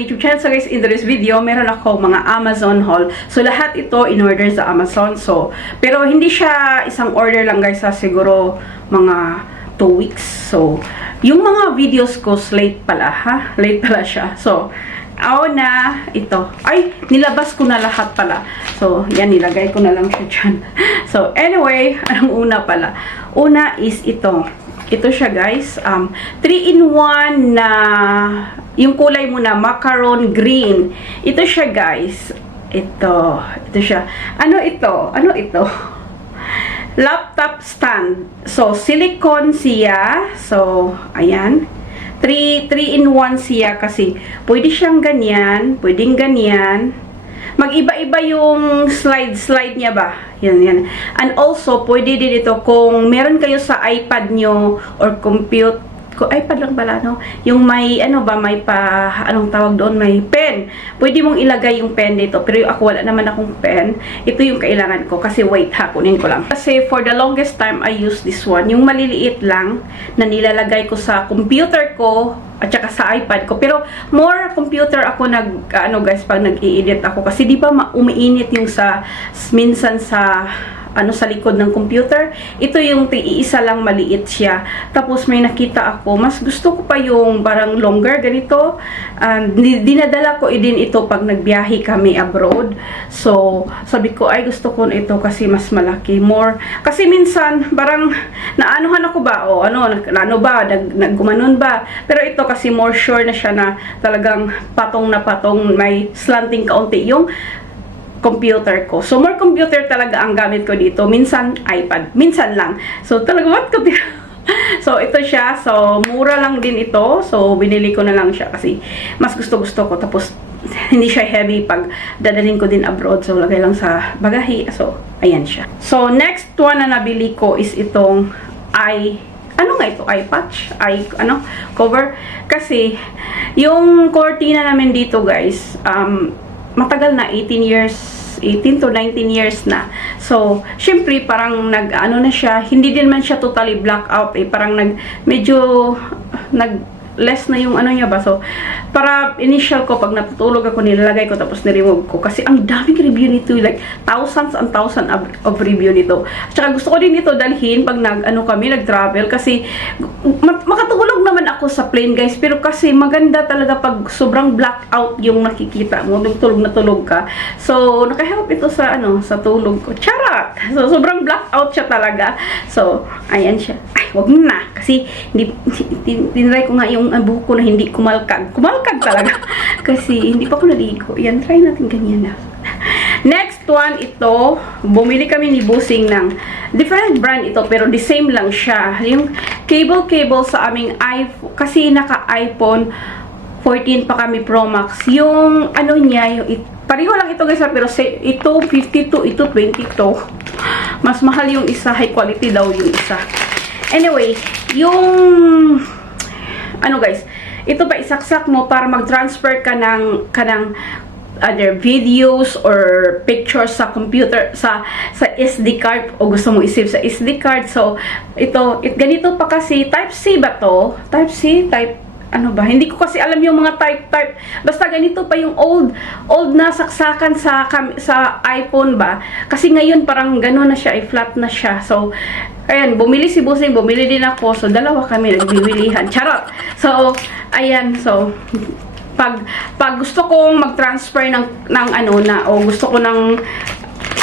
aming YouTube channel. So guys, in this video, meron ako mga Amazon haul. So lahat ito in-order sa Amazon. So, pero hindi siya isang order lang guys, siguro mga 2 weeks. So, yung mga videos ko late pala ha. Late pala siya. So, na ito. Ay, nilabas ko na lahat pala. So, yan, nilagay ko na lang siya dyan. So, anyway, ang una pala. Una is ito. Ito siya guys. 3-in-1 na yung kulay muna, macaron green. Ito siya guys. Ito siya. Ano ito? Ano ito? Laptop stand. So, silicone siya. So, ayan. 3-in-1 siya kasi pwede siyang ganyan, pwedeng ganyan. Mag-iba-iba yung slide niya ba? Yan. And also, pwede din ito kung meron kayo sa iPad nyo or iPad lang pala, no? Yung may, may anong tawag doon? May pen. Pwede mong ilagay yung pen dito. Pero ako, wala naman akong pen. Ito yung kailangan ko. Kasi wait ha, kunin ko lang. Kasi for the longest time, I use this one. Yung maliliit lang na nilalagay ko sa computer ko at saka sa iPad ko. Pero more computer ako guys, pag nag-i-edit ako. Kasi di ba umiinit yung minsan sa sa likod ng computer. Ito yung iisa lang maliit siya. Tapos may nakita ako, mas gusto ko pa yung parang longer ganito. Dinadala ko din ito pag nagbiyahe kami abroad. So, sabi ko ay gusto ko ito kasi mas malaki, more. Kasi minsan parang naanuhan ako ba naggumanon ba. Pero ito kasi more sure na siya na talagang patong na patong, may slanting kaunti yung computer ko. So, more computer talaga ang gamit ko dito. Minsan, iPad. Minsan lang. So, talaga, So, ito siya. So, mura lang din ito. So, binili ko na lang siya kasi mas gusto-gusto ko. Tapos, hindi siya heavy pag dadalhin ko din abroad. So, lagay lang sa bagahe. So, ayan siya. So, next one na nabili ko is itong ano nga ito? Eye patch? Cover? Kasi, yung cortina namin dito, guys, matagal na, 18 to 19 years na. So, syempre, parang na siya, hindi din man siya totally blackout parang medyo less na yung niya ba. So, para initial ko, pag natutulog ako, nilalagay ko, tapos niremove ko. Kasi ang daming review nito, like, thousands and thousands of review nito. At saka gusto ko din ito dalhin pag nag-travel. Kasi, makatulog naman ako sa plane, guys. Pero kasi, maganda talaga pag sobrang blackout yung nakikita mo. Tulog na tulog ka. So, nakahelp ito sa, sa tulog ko. Charot! So, sobrang blackout siya talaga. So, ayan siya. Ay, wag na. Kasi, tinry ko nga yung buhok ko na hindi kumalkag. Kumalkag talaga. Kasi hindi pa ko naligo. Yan, try natin ganyan na. Next one, ito. Bumili kami ni Busing ng different brand ito, pero the same lang siya. Yung cable sa aming iPhone. Kasi naka-iPhone 14 pa kami Pro Max. Yung niya, pareho lang ito guys, pero ito 52, ito 22. Mas mahal yung isa, high quality daw yung isa. Anyway, yung guys, ito pa isaksak mo para mag-transfer ka ng other videos or pictures sa computer, sa SD card, o gusto mo i-save sa SD card. So, ganito pa kasi, type C ba to? Type C, type hindi ko kasi alam yung mga type. Basta ganito pa yung old na saksakan sa iPhone ba. Kasi ngayon parang gano'n na siya, flat na siya. So, ayan, bumili si Busing, bumili din ako. So, dalawa kami nagbibilihan. Charot! So, ayan, so, pag gusto kong mag-transfer gusto ko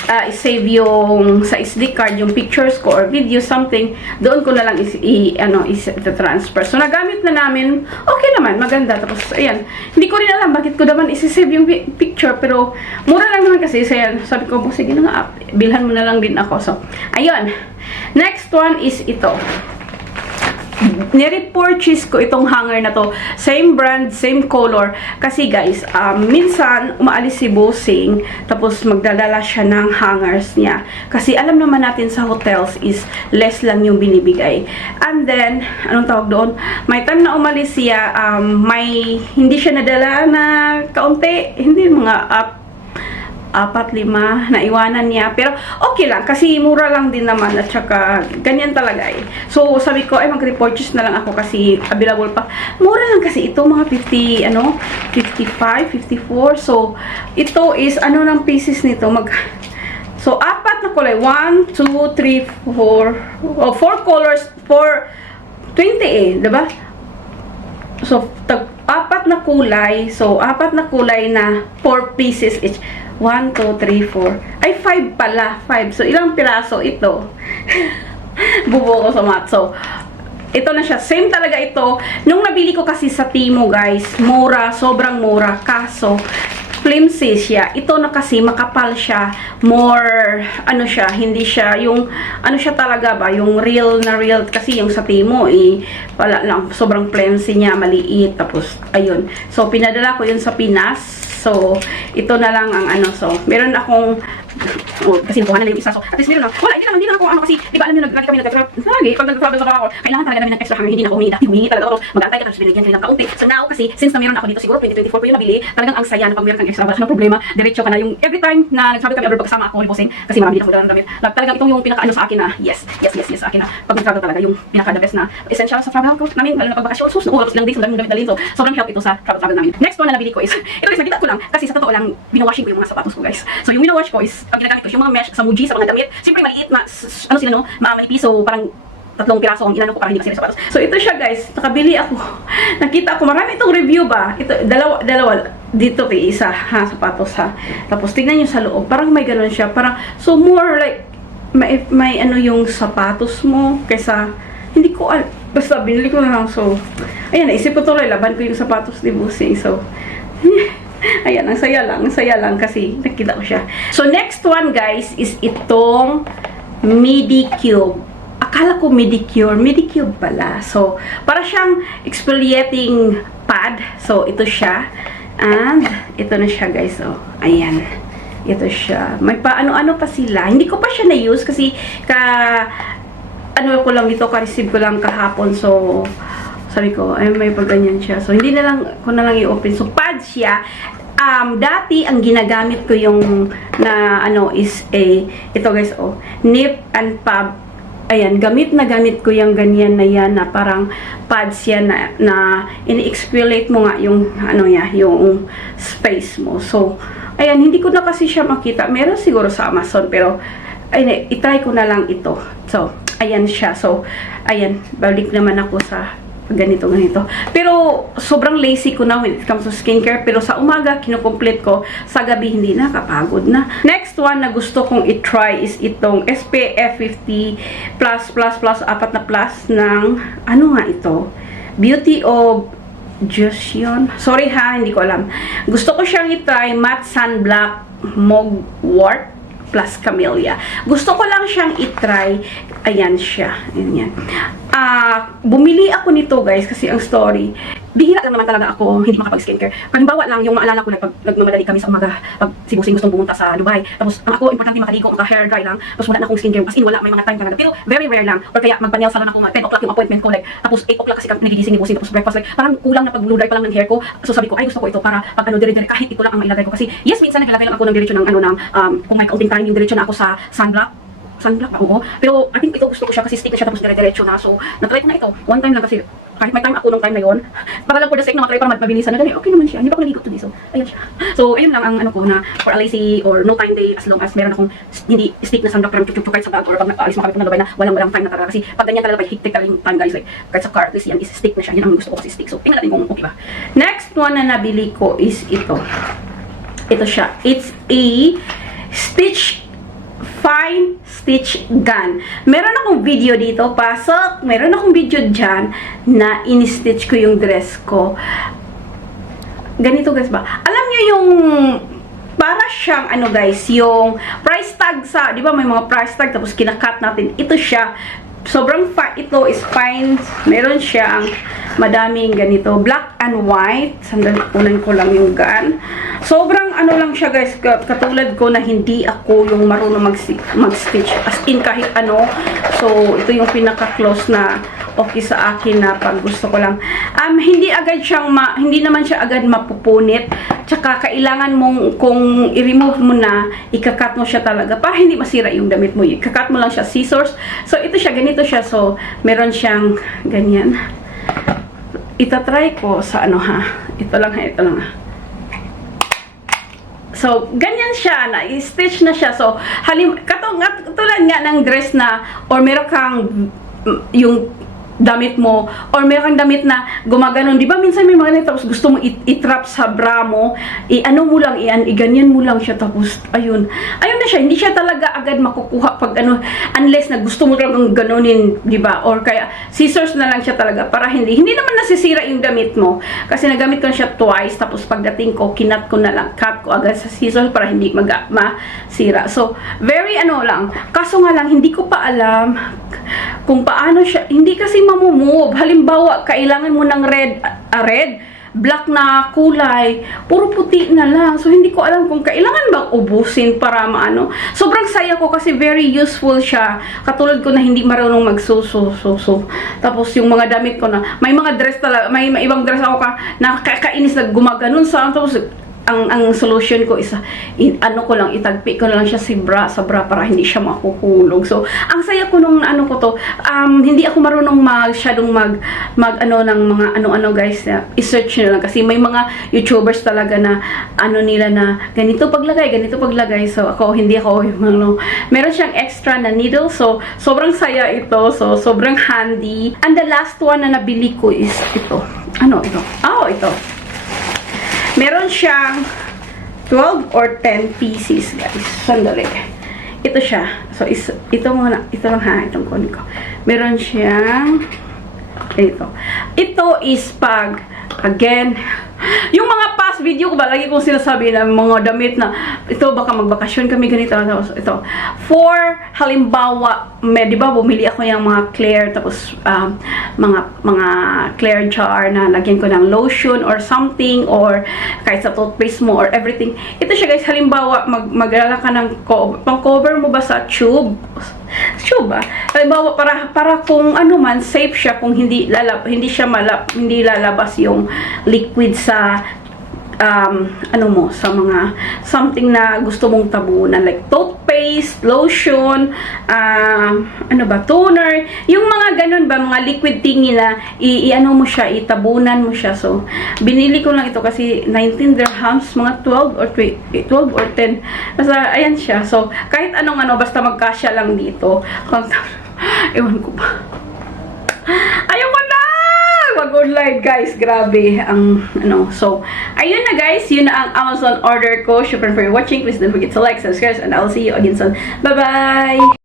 i-save yung sa SD card, yung pictures ko or video something, doon ko na lang i-transfer. So, nagamit na namin, okay naman, maganda. Tapos, ayan, hindi ko rin alam bakit ko naman i-save yung picture, pero mura lang naman kasi. So, ayan, sabi ko, sige na nga, bilhan mo na lang din ako. So, ayun. Next one is ito. Nire-purchase ko itong hanger na to. Same brand, same color. Kasi guys, minsan umaalis si Busing, tapos magdadala siya ng hangers niya. Kasi alam naman natin sa hotels is less lang yung binibigay. And then, anong tawag doon? May time na umalis siya, hindi siya nadala na kaunti. Hindi, mga 4, 5, naiwanan niya. Pero okay lang, kasi mura lang din naman at saka ganyan talaga eh. So sabi ko ay mag-repurchase na lang ako kasi available pa. Mura lang kasi ito, mga 50, 55, 54. So ito is ano ng pieces nito, so 4 na kulay, 1, 2, 3, 4, 4 colors for 20 eh, 'di ba? So 4 na kulay, so 4 na kulay na 4 pieces each. 1, 2, 3, 4. Ay, 5 pala. 5. So, ilang piraso ito? Bubo ko sa math. So, ito na siya. Same talaga ito. Nung nabili ko kasi sa Temu, guys, mura. Sobrang mura. Kaso, flimsy siya. Ito na kasi, makapal siya. More, ano siya, hindi siya, yung, ano siya talaga ba? Yung real na real. Kasi yung sa Temu, wala lang. Sobrang flimsy niya, maliit. Tapos, ayun. So, pinadala ko yun sa Pinas. So, ito na lang ang ano. So, meron akong kasi nakuha na yung isa. So, at least meron lang. Wala, hindi lang ako ano kasi, di ba alam nyo, lagi kami nag-travel. Lagi, pag nag-travel sa ako, kailangan talaga namin ng extra kami. Hindi na ako humingi talaga ako. Mag-antay ka tapos binigyan kayo ng kaunti. So now, kasi since na meron ako dito, siguro 2024 ko yung nabili, talagang ang saya na pag meron kang extra. Wala na problema. Diretso ka na yung every time na nag-travel kami abroad pagkasama ako, libosing. Kasi marami din ako dalang damit. Talagang itong yung pinaka-ano sa akin na, yes, sa akin na pag nag-travel talaga, yung pinaka-the best na essential sa travel ko namin, lalo na pag-bakasyon. Sus, nakuha ko silang days, madaming damit dalhin. So, sobrang help ito sa travel namin. Next one na nabili ko is, ito guys, nakita ko lang, kasi sa totoo lang, binawashing ko yung mga sapatos ko guys. So, yung binawash ko is, pag ginagamit ko yung mga mesh sa Muji, sa mga damit, siyempre maliit, ano sila no, manipis, so parang 3 piraso ang inano ko para hindi kasi sapatos. So, ito siya guys, nakabili ako. Nakita ako, marami itong review ba? Ito, dalawa, dito isa, ha, sapatos ha. Tapos, tignan nyo sa loob, parang may ganun siya, parang, so more like, may ano yung sapatos mo, kaysa, hindi ko, basta binili ko na lang, so, ayan, naisip ko tuloy, laban ko yung sapatos ni Busing, so, ayan, ang saya lang kasi nakita ko siya. So, next one guys is itong Medicube. Akala ko Medicube pala. So, para siyang exfoliating pad. So, ito siya. And, ito na siya guys. So, ayan. Ito siya. May paano-ano pa sila. Hindi ko pa siya na-use kasi ano ko lang dito, ka-receive ko lang kahapon. So, sabi ko, ay may pagganyan siya. So, hindi na lang, ko na lang i-open. So, pad siya. Dati, ang ginagamit ko yung, na, ano, is ito guys, Nip and Pab. Ayan, gamit ko yung ganyan na yan, na parang pads yan na ini-exfoliate mo nga yung, ano ya, yung space mo. So, ayan, hindi ko na kasi siya makita. Meron siguro sa Amazon, pero, ayun, itry ko na lang ito. So, ayan siya. So, ayan, balik naman ako sa ganito. Pero, sobrang lazy ko na when it comes to skincare. Pero sa umaga, kinukomplete ko. Sa gabi, hindi na, kapagod na. Next one na gusto kong i-try is itong SPF 50+++, 4 na plus ng, ano nga ito? Beauty of Joseon. Sorry ha, hindi ko alam. Gusto ko siyang i-try, matte sunblock mugwort plus camellia. Gusto ko lang siyang i-try. Ayan siya. Ayan. Bumili ako nito guys kasi ang story, bihira lang naman talaga ako hindi makapag-skincare. Halimbawa lang, yung maalala ko nagmamadali kami sa umaga pag si Busing gustong pumunta sa Dubai. Tapos ako, importante makaligo, maka-hair dry lang. Tapos wala na akong skincare. As in, wala. May mga time talaga. Pero very rare lang. Or kaya magpa-nail salon ako, 10 o'clock yung appointment ko. Like, tapos 8 o'clock kasi nagigising ni Busing. Tapos breakfast. Like, parang kulang na pag-blue dry pa lang ng hair ko. So sabi ko, ay gusto ko ito para pag ano, dire-dire kahit ito lang ang mailagay ko. Kasi yes, minsan naglalagay lang ako ng diretso ng ano, ng kung may kaunting time, yung diretso na ako sa sunblock ba? Oo. Pero I think ito gusto ko siya kasi stick na siya tapos dire-diretso na. So, na-try ko na ito. One time lang kasi kahit may time ako nung time na yon, para lang for the sake na matry para mabilisan na dali. Okay naman siya. Hindi pa ako naligo today. So, ayun siya. So, ayun lang ang ano ko na for a lazy or no time day as long as meron akong hindi stick na sunblock pero chup-chup kahit sa bag or pag nag-aalis mo kami po na Dubai na walang time na talaga. Kasi pag ganyan talaga, hectic talaga yung time guys. Like, kahit sa car, at least yan is stick na siya. Yan ang gusto ko kasi stick. So, tingnan natin kung okay ba. Next one na nabili ko is ito. Ito siya. It's a fine stitch gun. Meron akong video dito, pasok. Meron akong video dyan na in-stitch ko yung dress ko. Ganito guys ba? Alam nyo yung para siyang ano guys, yung price tag sa, di ba may mga price tag tapos kinakat natin. Ito siya. Sobrang ito is fine. Meron siyang madaming ganito. Black and white. Sandali, kunan ko lang yung gun. Sobrang ano lang siya guys. Katulad ko na hindi ako yung marunong mag-stitch. As in kahit ano. So, ito yung pinaka-close na okay sa akin na pag gusto ko lang. Hindi agad siyang hindi naman siya agad mapupunit. Tsaka kailangan mong kung i-remove mo na, ikakat mo siya talaga para hindi masira yung damit mo. Ikakat mo lang siya scissors. So ito siya, ganito siya. So meron siyang ganyan. Itatry ko sa ano ha. Ito lang ha, ito lang ha. So, ganyan siya, na-stitch na siya. So, katulad nga ng dress na, or meron kang yung damit mo, or meron kang damit na gumaganon. Di ba minsan may mga ganito, tapos gusto mo i-trap sa bra mo, i-ano mo lang, i-ganyan mo lang siya, tapos, ayun na siya, hindi siya talaga agad makukuha pag ano, unless na gusto mo talagang ganonin, di ba? Or kaya, scissors na lang siya talaga, para hindi naman nasisira yung damit mo, kasi nagamit ko na siya twice, tapos pagdating ko, cut ko agad sa scissors para hindi masira. So, very ano lang, kaso nga lang, hindi ko pa alam kung paano siya, hindi kasi mamumove. Halimbawa, kailangan mo ng black na kulay, puro puti na lang. So, hindi ko alam kung kailangan bang ubusin para maano. Sobrang saya ko kasi very useful siya. Katulad ko na hindi marunong magsuso. Tapos, yung mga damit ko na, may mga dress talaga, may ibang dress ako na kakainis na gumaganon sa, tapos, ang solution ko is itagpi ko na lang siya sa bra para hindi siya makukulog. So, ang saya ko nung hindi ako marunong masyadong mag ng mga guys, i-search nyo lang kasi may mga YouTubers talaga na nila na ganito paglagay. So, hindi ako meron siyang extra na needle. So, sobrang saya ito. So, sobrang handy. And the last one na nabili ko is ito. Ito? Ito. Meron siyang 12 or 10 pieces, guys. Sandali. Ito siya. So, ito lang ha. Itong kunin ko. Meron siyang ito. Ito is again, yung mga past video ko ba, lagi kong sinasabi na mga damit na, ito baka magbakasyon kami ganito. Tapos, ito. For, halimbawa, di ba, bumili ako yung mga Claire, tapos, mga Claire jar na lagyan ko ng lotion or something, or kahit sa toothpaste mo or everything. Ito siya, guys, halimbawa, mag-alala ka ng pang-cover mo ba sa tube? Halimbawa, para kung ano man, safe siya kung hindi lalabas yung liquid sa sa mga something na gusto mong tabunan, like toothpaste, lotion, toner, yung mga ganun ba, mga liquid thingy na itabunan mo siya. So, binili ko lang ito kasi 19 dirhams, mga 12 or 10. Basta, ayan siya. So, kahit basta magkasya lang dito. Ewan ko ba. Ayaw ko na! Mag-online, guys. Grabe ang So, ayun na, guys. Yun na ang Amazon order ko. Syempre for watching. Please don't forget to like, subscribe, and I'll see you again soon. Bye-bye!